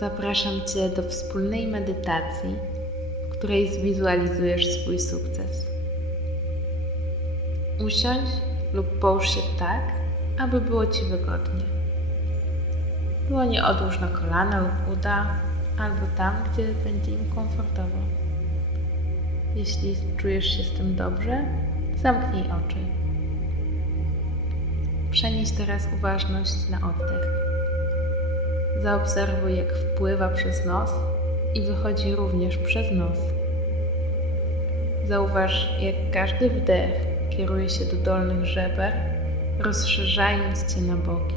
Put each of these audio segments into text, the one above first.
zapraszam Cię do wspólnej medytacji, w której zwizualizujesz swój sukces. Usiądź lub połóż się tak, aby było Ci wygodnie. Dłonie odłóż na kolana lub uda, albo tam, gdzie będzie im komfortowo. Jeśli czujesz się z tym dobrze, zamknij oczy. Przenieś teraz uważność na oddech. Zaobserwuj, jak wpływa przez nos i wychodzi również przez nos. Zauważ, jak każdy wdech kieruje się do dolnych żeber, rozszerzając cię na boki.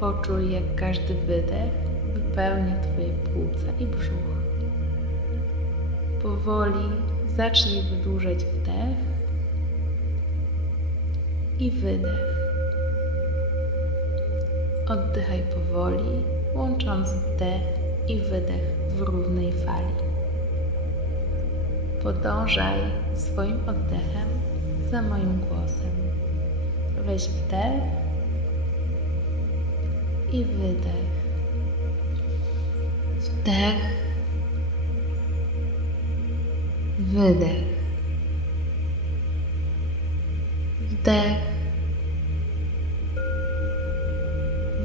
Poczuj, jak każdy wydech wypełnia Twoje płuca i brzuch. Powoli zacznij wydłużać wdech i wydech. Oddychaj powoli, łącząc wdech i wydech w równej fali. Podążaj swoim oddechem za moim głosem. Weź wdech i wydech. Wdech, wydech. Wdech,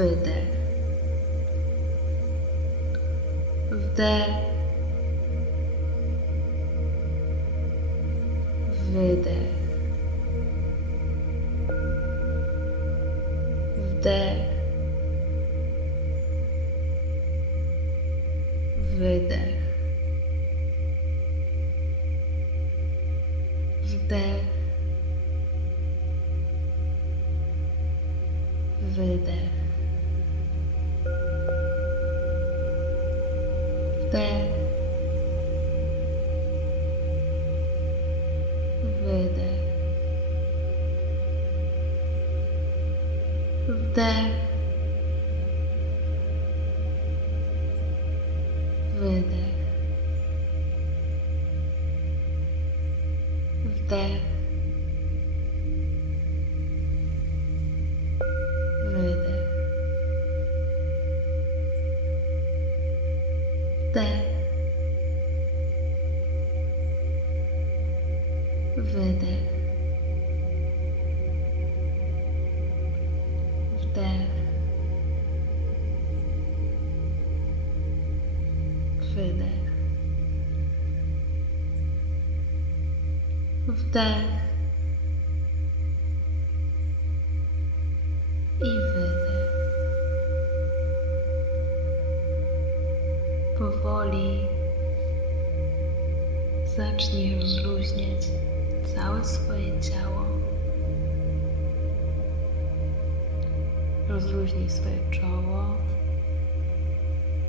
Wydech. Wdech, wydech. Wdech, wydech. further. There, Wdech i wydech. Powoli zacznij rozluźniać całe swoje ciało. Rozluźnij swoje czoło,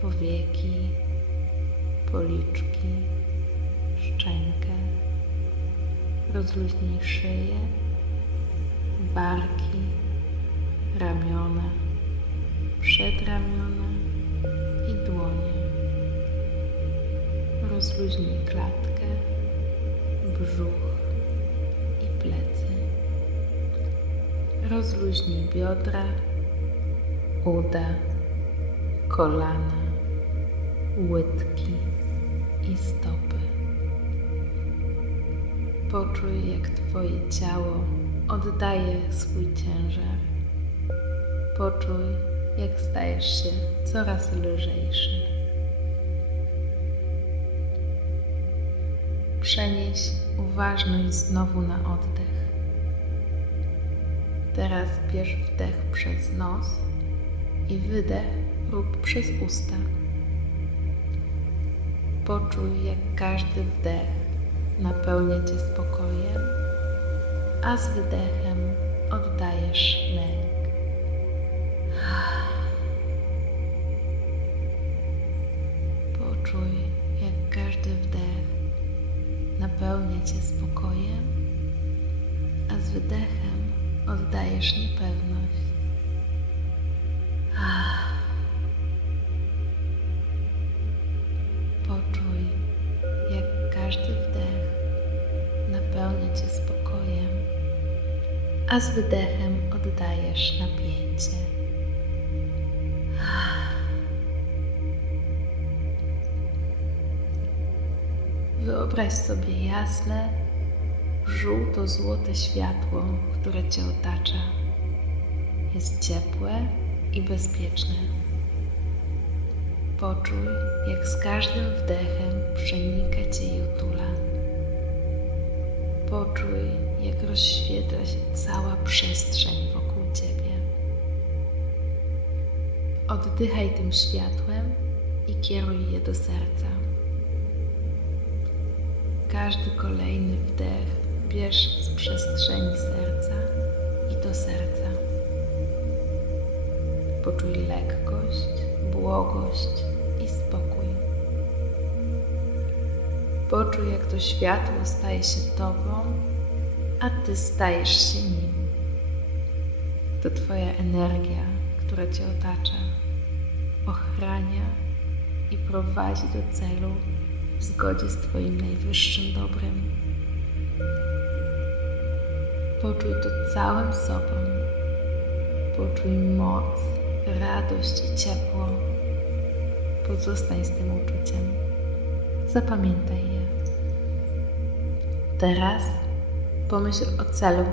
powieki, policzki, szczękę. Rozluźnij szyję, barki, ramiona, przedramiona i dłonie. Rozluźnij klatkę, brzuch i plecy. Rozluźnij biodra, uda, kolana, łydki i stopy. Poczuj, jak Twoje ciało oddaje swój ciężar. Poczuj, jak stajesz się coraz lżejszy. Przenieś uważność znowu na oddech. Teraz bierz wdech przez nos i wydech rób przez usta. Poczuj, jak każdy wdech napełnia Cię spokojem, a z wydechem oddajesz lęk. Poczuj, jak każdy wdech napełnia Cię spokojem, a z wydechem oddajesz niepewność. Poczuj, jak każdy a z wydechem oddajesz napięcie. Wyobraź sobie jasne, żółto-złote światło, które cię otacza. Jest ciepłe i bezpieczne. Poczuj, jak z każdym wdechem przenika cię. Poczuj, jak rozświetla się cała przestrzeń wokół ciebie. Oddychaj tym światłem i kieruj je do serca. Każdy kolejny wdech bierz z przestrzeni serca i do serca. Poczuj lekkość, błogość Poczuj, jak to światło staje się Tobą, a Ty stajesz się nim. To Twoja energia, która Cię otacza, ochrania i prowadzi do celu w zgodzie z Twoim najwyższym dobrem. Poczuj to całym sobą. Poczuj moc, radość i ciepło. Pozostań z tym uczuciem. Zapamiętaj. Teraz pomyśl o celu,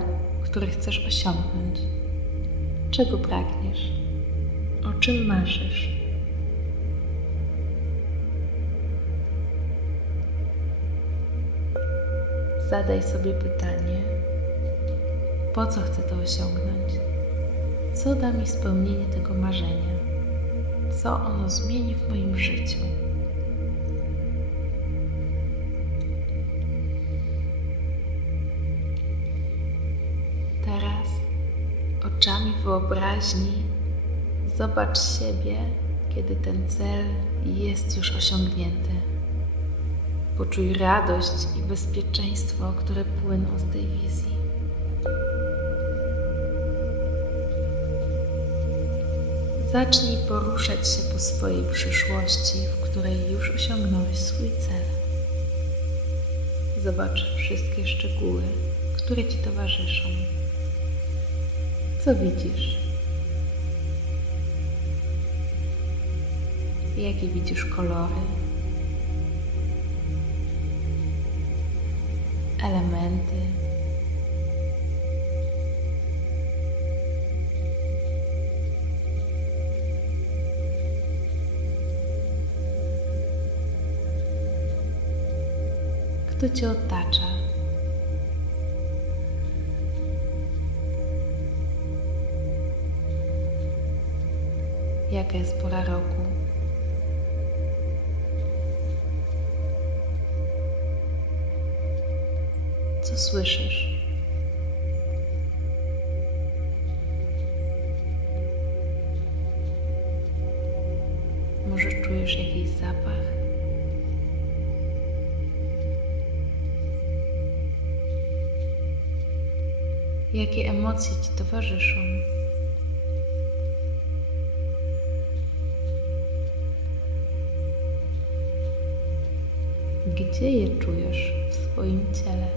który chcesz osiągnąć. Czego pragniesz? O czym marzysz? Zadaj sobie pytanie, po co chcę to osiągnąć? Co da mi spełnienie tego marzenia? Co ono zmieni w moim życiu? Oczami wyobraźni zobacz siebie, kiedy ten cel jest już osiągnięty. Poczuj radość i bezpieczeństwo, które płyną z tej wizji. Zacznij poruszać się po swojej przyszłości, w której już osiągnąłeś swój cel. Zobacz wszystkie szczegóły, które Ci towarzyszą. Co widzisz? Jakie widzisz kolory? Elementy? Kto Cię otacza? Jaka jest pora roku? Co słyszysz? Może czujesz jakiś zapach? Jakie emocje Ci towarzyszą? Gdzie je czujesz w swoim ciele?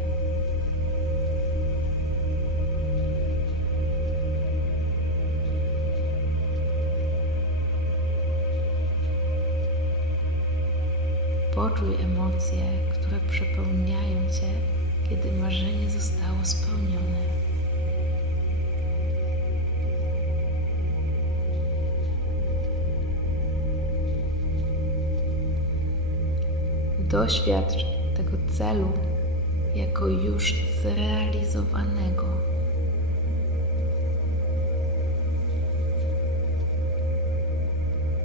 Poczuj emocje, które przepełniają Cię, kiedy marzenie zostało spełnione. Doświadcz tego celu jako już zrealizowanego.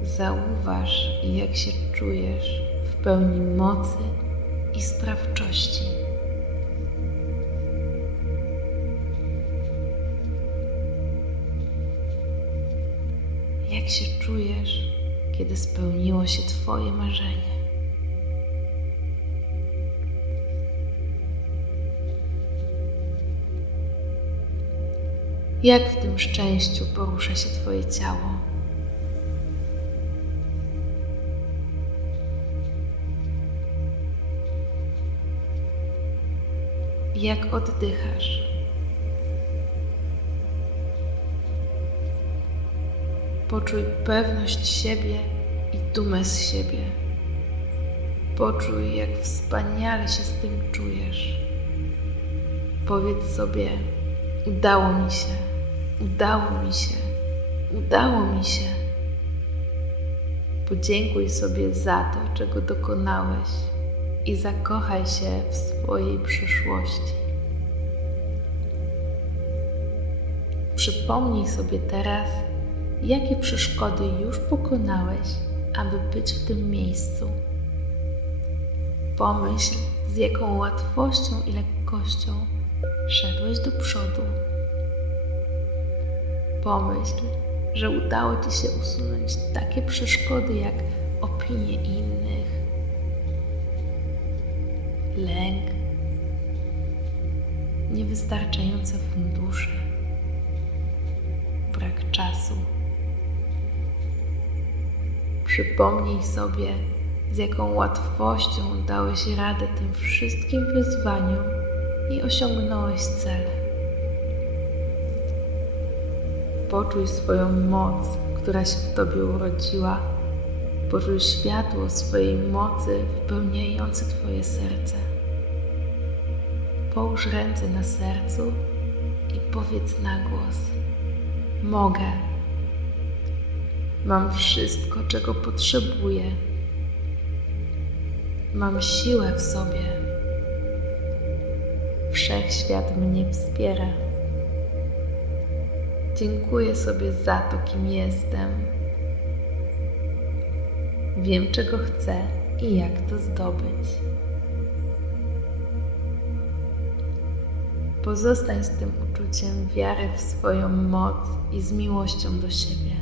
Zauważ, jak się czujesz w pełni mocy i sprawczości. Jak się czujesz, kiedy spełniło się Twoje marzenie? Jak w tym szczęściu porusza się Twoje ciało. Jak oddychasz. Poczuj pewność siebie i dumę z siebie. Poczuj, jak wspaniale się z tym czujesz. Powiedz sobie: Udało mi się, udało mi się, udało mi się. Podziękuj sobie za to, czego dokonałeś i zakochaj się w swojej przyszłości. Przypomnij sobie teraz, jakie przeszkody już pokonałeś, aby być w tym miejscu. Pomyśl, z jaką łatwością i lekkością szedłeś do przodu. Pomyśl, że udało Ci się usunąć takie przeszkody jak opinie innych, lęk, niewystarczające fundusze, brak czasu. Przypomnij sobie, z jaką łatwością dałeś radę tym wszystkim wyzwaniom i osiągnąłeś cel. Poczuj swoją moc, która się w Tobie urodziła. Poczuj światło swojej mocy wypełniające Twoje serce. Połóż ręce na sercu i powiedz na głos: Mogę. Mam wszystko, czego potrzebuję. Mam siłę w sobie. Wszechświat mnie wspiera. Dziękuję sobie za to, kim jestem. Wiem, czego chcę i jak to zdobyć. Pozostań z tym uczuciem wiary w swoją moc i z miłością do siebie.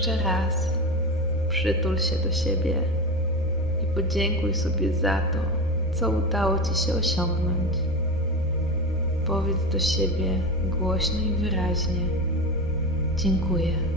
Jeszcze raz przytul się do siebie i podziękuj sobie za to, co udało Ci się osiągnąć. Powiedz do siebie głośno i wyraźnie: Dziękuję.